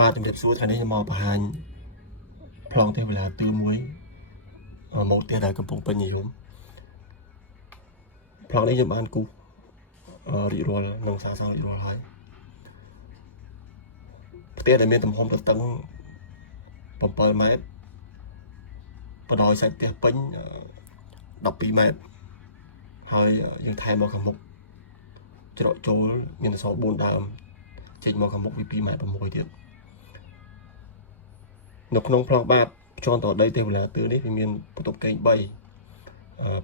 បាទជំរាបសួរថ្ងៃនេះខ្ញុំមកបង្ហាញប្លង់ទេវតាទីមួយមកផ្ទះដែលកំពុងពេញនិយមប្លង់នេះខ្ញុំបានគូសរីករាល់នឹងសាងសង់រីករាល់ហើយផ្ទះដែលមានទំហំទទឹង7 ម៉ែត្របដោយសាច់ផ្ទះពេញ12 ម៉ែត្រហើយយើងថែមមកខាងមុខច្រកចូលមានអក្សរ4 ដើមចេញមកខាងមុខពី2 ម៉ែត្រ 6 ទៀតនៅក្នុងប្លង់បាតជាន់តដីទេវតាទឿនេះវាមានបន្ទប់កេង3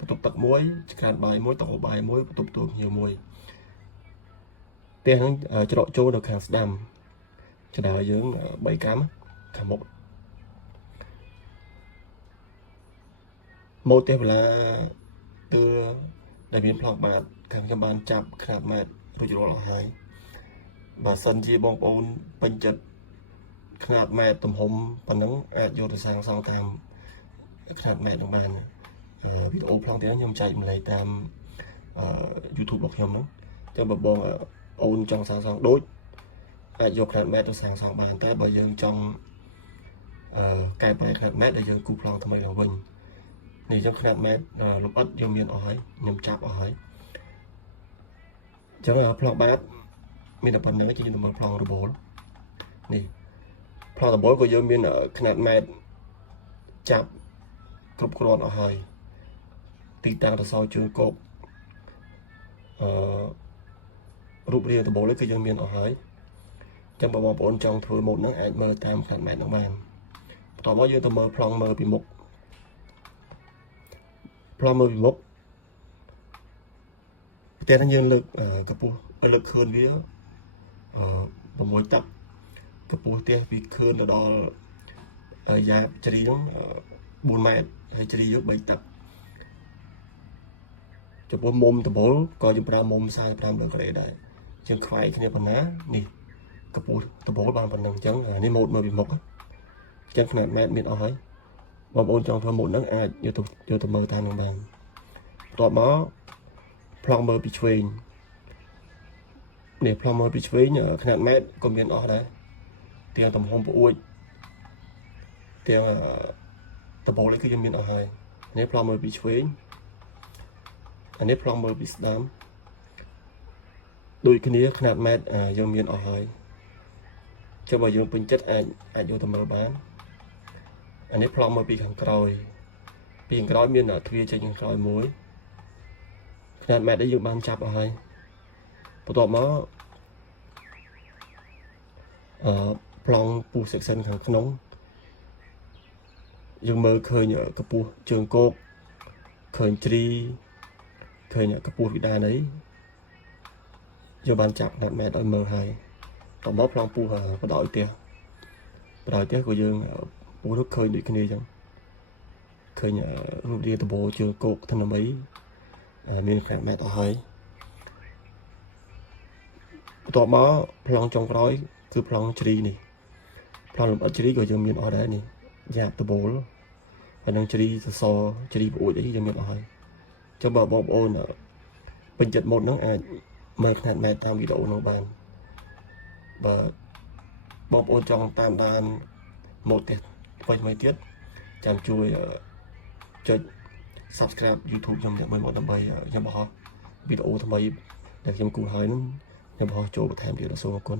បន្ទប់ទឹក1ឆ្កានបាយ1តកបាយ1បន្ទប់ទួលភ្ញៀវ1ផ្ទះហ្នឹងច្រកចូលនៅខាងស្ដាំចដើយើង3 កាំខាងមុខម៉ូទេវតាទឿដែលមានប្លង់បាតខាងខ្ញុំបានចាប់ខ្នាតម៉ែត្ររួចរាល់ហើយបើសិនជាបងប្អូនពេញចិត្តខ្នាតម៉ែត្រទំហំប៉ុណ្ណឹងអាចយកទៅសាងសង់តាមខ្នាតម៉ែត្រនឹងបានវីដេអូប្លង់ទាំងខ្ញុំចែកម្លែកតាម YouTube របស់ខ្ញុំហ្នឹងចឹងបើបងអូនចង់សាងសង់ដូចអាចយកខ្នាតម៉ែត្រទៅសាងសង់បានតែបើយើងចង់កែប្រែខ្នាតម៉ែត្រដែលយើងគូសប្លង់ថ្មីឡើងវិញនេះចឹងខ្នាតម៉ែត្រលម្អិតយើងមានអស់ហើយខ្ញុំចាប់អស់ហើយចឹងប្លង់បាតមានតែប៉ុណ្្នឹងជាមើលប្លង់របូលនេះប្លង់របូលក៏យើងមានខ្នាតម៉ែត្រចាប់គ្រប់គ្រាន់អស់ហើយទីតាំងទៅសោជើងគោករូបរាងរបូលគឺយើងមានអស់ហើយចឹងបើបងប្អូនចង់ធ្វើម៉ូតហ្នឹងអាចមើលតាមខ្នាតម៉ែត្រហ្នឹងបានបន្ទាប់មកយើងទៅមើលប្លង់មើលពីមុខប្លង់មើលពីមុខផ្ទះហ្នឹងយើងលើកកម្ពស់លើកខឿនវា6 តឹកកម្ពស់ផ្ទះពីខឿនទៅដល់យ៉ាបជ្រីហ្នឹង4 ម៉ែត្រហើយជ្រីយក3 តឹកចំពោះមុំដបូលក៏យើងប្រើមុំ45 ដឺក្រេដែរជាងខ្វាយគ្នាប៉ុណ្ណានេះកម្ពស់ដបូលបានប៉ុណ្ណឹងអញ្ចឹងនេះម៉ូតមើលពីមុខអញ្ចឹងខ្នាតម៉ែត្រមានអស់ហើយបងប្អូនចង់ធ្វើម៉ូតហ្នឹងអាចយកទៅមើលតាមនឹងបានបន្ទាប់មកប្លង់មើលពីឆ្វេងនេះប្លង់មើលពីឆ្វេងខ្នាតម៉ែត្រក៏មានអស់ដែរទាំងទំហំប្អួយទាំងដបូលគឺយើងមានអស់ហើយនេះប្លង់មើលពីឆ្វេងអានេះប្លង់មើលពីស្ដាំដូចគ្នាខ្នាតម៉ែត្រយើងមានអស់ហើយចុះបើយើងពេញចិត្តអាចយកទៅមើលបានអានេះប្លង់មើលពីខាងក្រោយពីខាងក្រោយមានទ្វារចេញខាងក្រោយមួយខ្នាតម៉ែត្រនេះយើងបានចាប់អស់ហើយបន្ទាប់មកប្លង់ពុះ section ខាងក្នុងយើងមើលឃើញកម្ពស់ជើងគោកឃើញជ្រីឃើញកម្ពស់វិដានអីយើងបានចាប់ខ្នាតម៉ែត្រឲ្យមើលហើយតមកប្លង់ពុះបដោយផ្ទះក៏យើងពុះនោះឃើញដូចគ្នាអញ្ចឹងឃើញរូបរាងដបូលជើងគោកធនមីមានខ្នាតម៉ែត្រអស់ហើយបន្ទាប់មកប្លង់ចុងក្រោយគឺប្លង់ជ្រីនេះប្លង់លម្អិតជ្រីក៏យើងមានអស់ដែរនេះយ៉ាបដបូលហើយនឹងជ្រីសសរជ្រីប្អួយអីយើងមានអស់ហើយចុះបើបងប្អូនពេញចិត្តម៉ូតហ្នឹងអាចមើលខ្នាតម៉ែត្រតាមវីដេអូនោះបានបើបងប្អូនចង់តាមដានម៉ូតថ្មីទៀតចាំជួយចុច Subscribe YouTube ខ្ញុំយ៉ាងមួយមកដើម្បីខ្ញុំបង្ហោះវីដេអូថ្មីដែលខ្ញុំគូសហើយហ្នឹងខ្ញុំបង្ហោះចូលបន្ថែមទៀតសូមអរគុណ